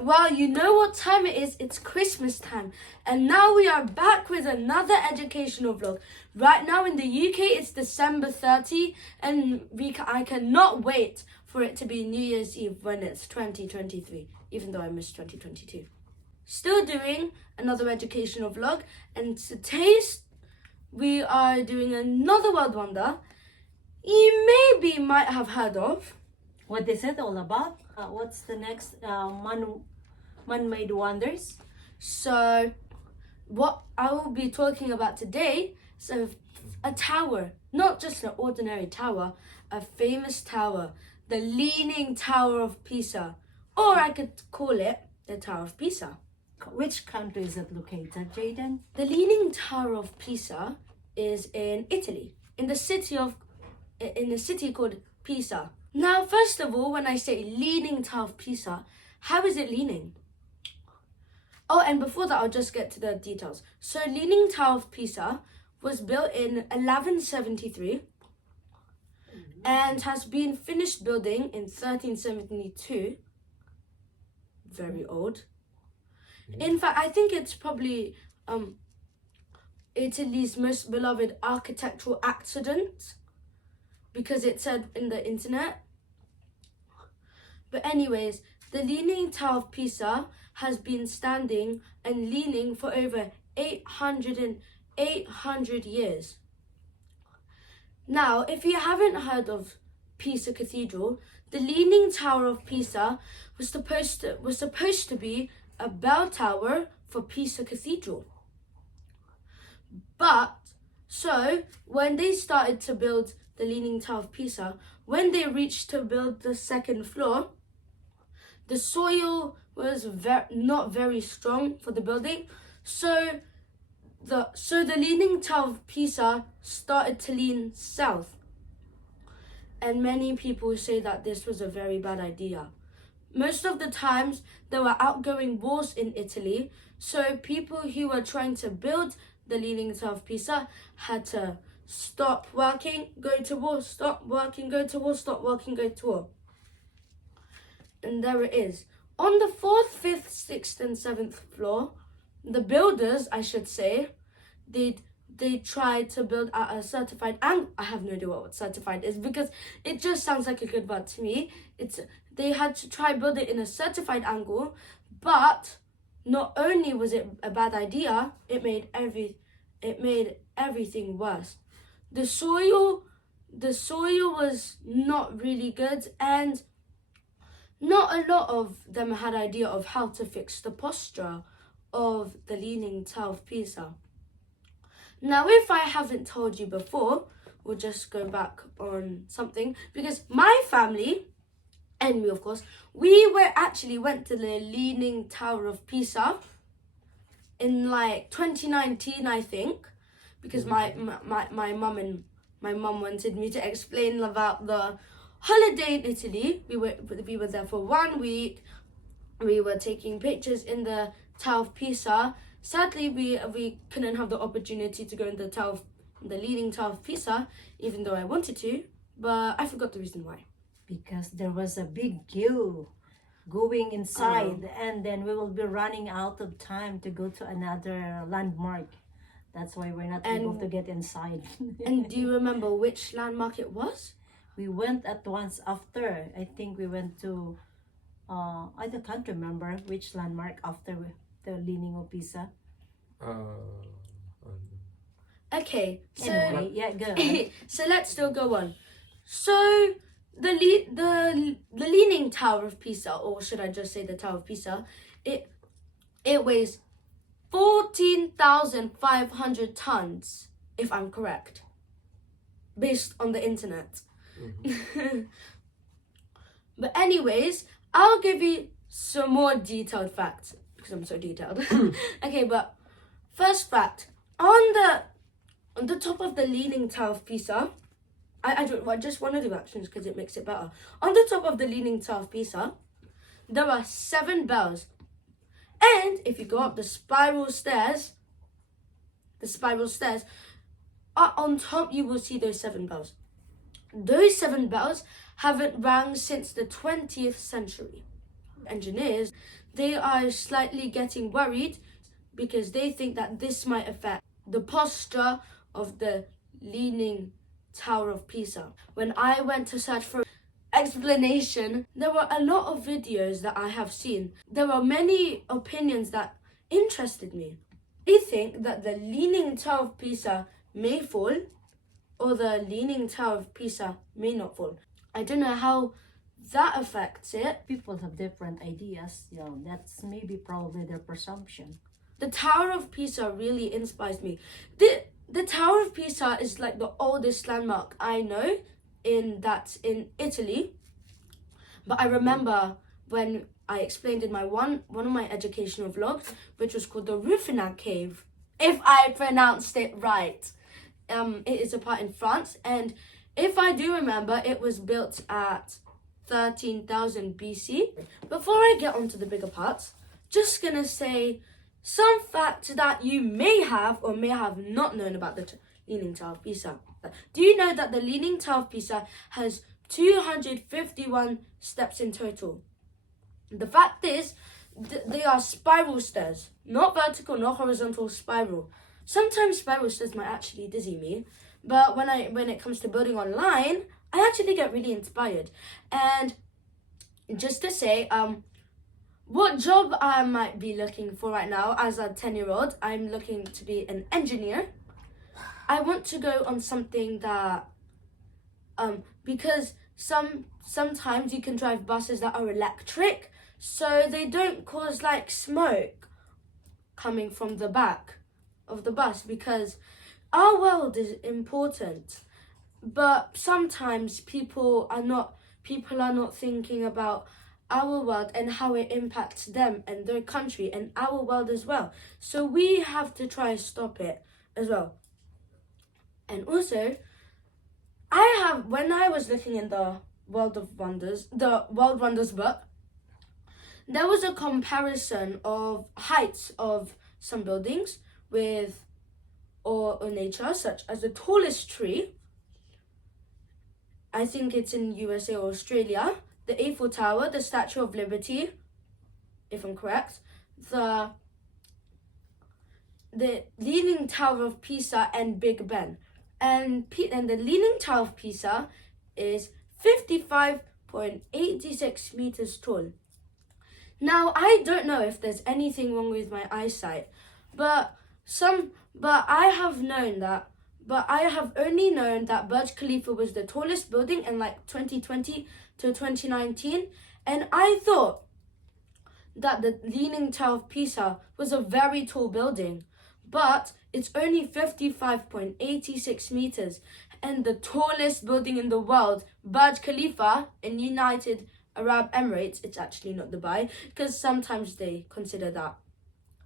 Well, you know what time it is? It's Christmas time. And now we are back with another educational vlog. Right now in the UK, it's December 30, and I cannot wait for it to be New Year's Eve when it's 2023, even though I missed 2022. Still doing another educational vlog, and today we are doing another world wonder you maybe might have heard of. What is it all about? What's the next man-made wonders? So, what I will be talking about today is a tower, not just an ordinary tower, a famous tower, the Leaning Tower of Pisa, or I could call it the Tower of Pisa. Which country is it located, Jaiden? The Leaning Tower of Pisa is in Italy, in a city called Pisa. Now, first of all, when I say Leaning Tower of Pisa, how is it leaning? Oh, and before that, I'll just get to the details. So, Leaning Tower of Pisa was built in 1173 and has been finished building in 1372. Very old. In fact, I think it's probably Italy's most beloved architectural accident, because it said in the internet. But anyways, the Leaning Tower of Pisa has been standing and leaning for over 800 years. Now, if you haven't heard of Pisa Cathedral, the Leaning Tower of Pisa was supposed to be a bell tower for Pisa Cathedral. But so when they started to build the Leaning Tower of Pisa, when they reached to build the second floor, the soil was not very strong for the building, so the Leaning Tower of Pisa started to lean south. And many people say that this was a very bad idea. Most of the times there were outgoing wars in Italy, so people who were trying to build the Leaning Tower of Pisa had to stop working, go to war, stop working, go to war, stop working, go to war. And there it is. On the 4th, 5th, 6th and 7th floor, the builders, I should say, they tried to build at a certified angle. I have no idea what certified is, because it just sounds like a good word to me. They had to try build it in a certified angle, but not only was it a bad idea, it made everything worse. The soil was not really good, and not a lot of them had idea of how to fix the posture of the Leaning Tower of Pisa. Now, if I haven't told you before, we'll just go back on something, because my family, and me of course, we went to the Leaning Tower of Pisa in like 2019, I think, because my mum wanted me to explain about the holiday in Italy. We were there for 1 week. We were taking pictures in the Tower of Pisa. Sadly, we couldn't have the opportunity to go in the Leaning Tower of Pisa, even though I wanted to, but I forgot the reason why. Because there was a big queue going inside, and then we will be running out of time to go to another landmark. That's why we're not able to get inside. And do you remember which landmark it was? We went at once after. I think we went to, I can't remember which landmark after the Leaning of Pisa. Okay, so anyway, yeah, go. So let's still go on. So the Leaning Tower of Pisa, or should I just say the Tower of Pisa, it weighs 14,500 tons, if I'm correct, based on the internet. Mm-hmm. But anyways, I'll give you some more detailed facts, because I'm so detailed. Okay, but first fact, on the top of the Leaning Tower of Pisa, I just want to do actions because it makes it better. On the top of the Leaning Tower of Pisa, there are 7 bells. And if you go up the spiral stairs, on top you will see those 7 bells. Those 7 bells haven't rang since the 20th century. engineers, they are slightly getting worried because they think that this might affect the posture of the Leaning Tower of Pisa. When I went to search for explanation, there were a lot of videos that I have seen. There were many opinions that interested me. They think that the Leaning Tower of Pisa may fall or the Leaning Tower of Pisa may not fall. I don't know how that affects it. People have different ideas. That's maybe probably their presumption. The Tower of Pisa really inspires me. The Tower of Pisa is like the oldest landmark I know in Italy. But I remember when I explained in my one of my educational vlogs, which was called the Rufinant Cave, if I pronounced it right. It is a part in France, and if I do remember, it was built at 13,000 BC. Before I get on to the bigger parts, just gonna say some facts that you may have or may have not known about the Leaning Tower of Pisa. Do you know that the Leaning Tower of Pisa has 251 steps in total? The fact is, they are spiral stairs, not vertical, not horizontal, spiral. Sometimes spiral stairs might actually dizzy me, but when it comes to building online, I actually get really inspired. And just to say, what job I might be looking for right now as a 10-year-old, I'm looking to be an engineer. I want to go on something that, because sometimes you can drive buses that are electric, so they don't cause like smoke coming from the back of the bus, because our world is important, but sometimes people are not thinking about our world and how it impacts them and their country and our world as well. So we have to try and stop it as well. And also, when I was looking in the World Wonders book, there was a comparison of heights of some buildings with or nature, such as the tallest tree. I think it's in USA or Australia. The Eiffel Tower, the Statue of Liberty, if I'm correct, the Leaning Tower of Pisa and Big Ben. And the Leaning Tower of Pisa is 55.86 meters tall. Now, I don't know if there's anything wrong with my eyesight, but I have only known that Burj Khalifa was the tallest building in like 2020 to 2019, and I thought that the Leaning Tower of Pisa was a very tall building, but it's only 55.86 meters, and the tallest building in the world, Burj Khalifa in United Arab Emirates, it's actually not Dubai, because sometimes they consider that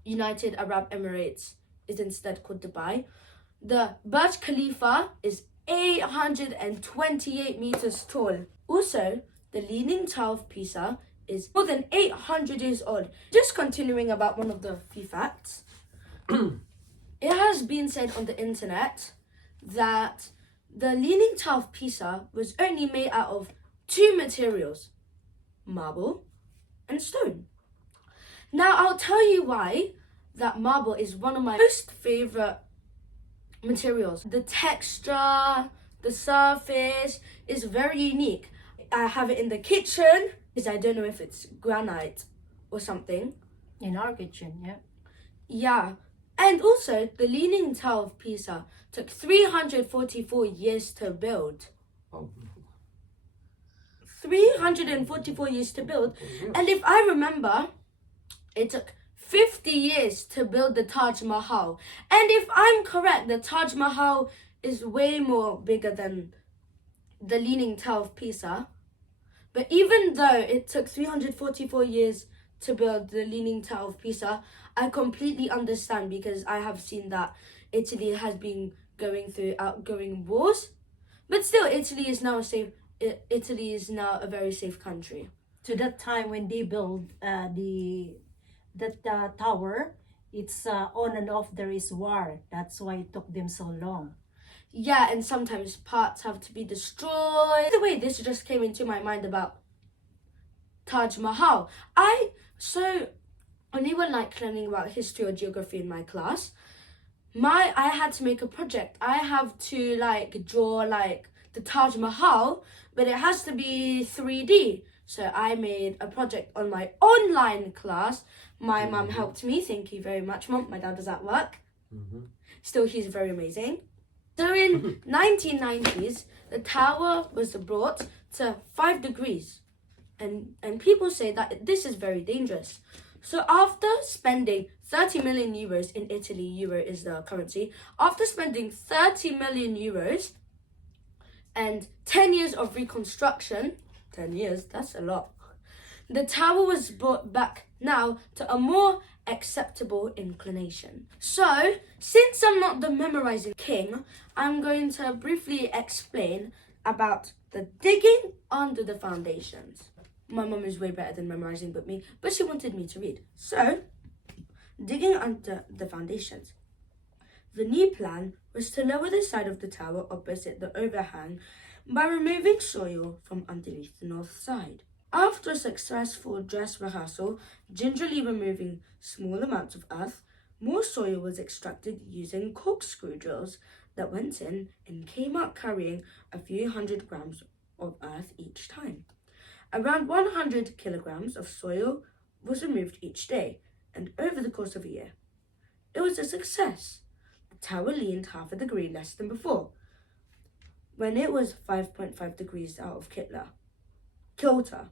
United Arab Emirates is instead called Dubai. The Burj Khalifa is 828 meters tall. Also, the Leaning Tower of Pisa is more than 800 years old. Just continuing about one of the few facts. It has been said on the internet that the Leaning Tower of Pisa was only made out of two materials, marble and stone. Now, I'll tell you why that marble is one of my most favorite materials. The texture, the surface is very unique. I have it in the kitchen, because I don't know if it's granite or something. In our kitchen, yeah. Yeah. And also, the Leaning Tower of Pisa took 344 years to build. 344 years to build. And if I remember, it took 50 years to build the Taj Mahal. And if I'm correct, the Taj Mahal is way more bigger than the Leaning Tower of Pisa. But even though it took 344 years to build the Leaning Tower of Pisa, I completely understand, because I have seen that Italy has been going through outgoing wars. But still, Italy is now a very safe country. To that time when they build that tower, it's on and off, there is war. That's why it took them so long. Yeah, and sometimes parts have to be destroyed. By the way, this just came into my mind about Taj Mahal. When we were like learning about history or geography in my class, I had to make a project. I have to like draw like the Taj Mahal, but it has to be 3D. So I made a project on my online class. My mum helped me. Thank you very much, Mum. My dad does that work. Still, he's very amazing. So in 1990s, the tower was brought to 5 degrees. And people say that this is very dangerous. So after spending 30 million euros in Italy, euro is the currency, after spending 30 million euros and 10 years of reconstruction, 10 years, that's a lot, the tower was brought back now to a more acceptable inclination. So, since I'm not the memorizing king, I'm going to briefly explain about the digging under the foundations. My mum is way better than memorizing but me, but she wanted me to read. So, digging under the foundations. The new plan was to lower the side of the tower opposite the overhang by removing soil from underneath the north side. After a successful dress rehearsal, gingerly removing small amounts of earth, more soil was extracted using corkscrew drills that went in and came out carrying a few hundred grams of earth each time. Around 100 kilograms of soil was removed each day, and over the course of a year. It was a success. The tower leaned half a degree less than before, when it was 5.5 degrees out of kilter.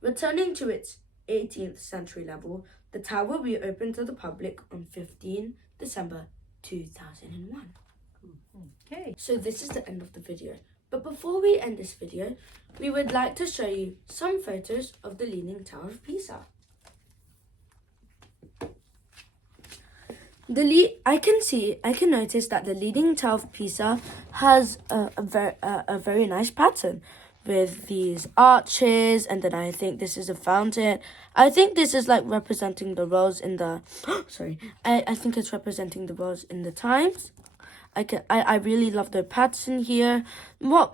Returning to its 18th century level, the tower reopened to the public on 15 December 2001. Okay. So this is the end of the video. But before we end this video, we would like to show you some photos of the Leaning Tower of Pisa. I can notice that the Leaning Tower of Pisa has a very nice pattern with these arches, and then I think this is a fountain. I think this is like representing the rose in the I think it's representing the rose in the times. I really love the pattern here. What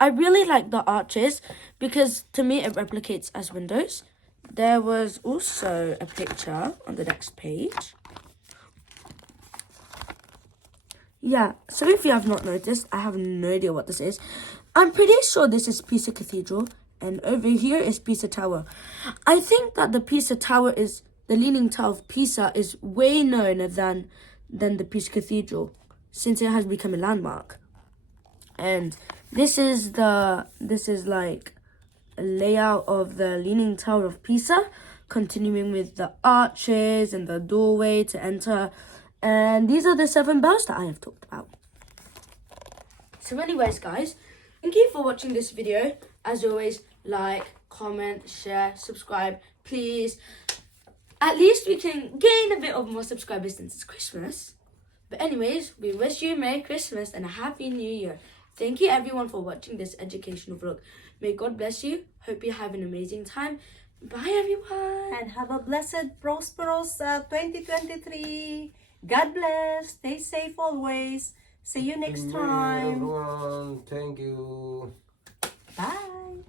I really like the arches because to me it replicates as windows. There was also a picture on the next page. Yeah, so if you have not noticed, I have no idea what this is. I'm pretty sure this is Pisa Cathedral, and over here is Pisa Tower. I think that the Leaning Tower of Pisa is way known than the Pisa Cathedral, since it has become a landmark. And this is like a layout of the Leaning Tower of Pisa, continuing with the arches and the doorway to enter. And these are the 7 bells that I have talked about. So anyways, guys, thank you for watching this video. As always, like, comment, share, subscribe, please. At least we can gain a bit of more subscribers since it's Christmas. But anyways, we wish you a Merry Christmas and a Happy New Year. Thank you everyone for watching this educational vlog. May God bless you. Hope you have an amazing time. Bye everyone. And have a blessed, prosperous 2023. God bless. Stay safe always. See you next time. Everyone, thank you. Bye.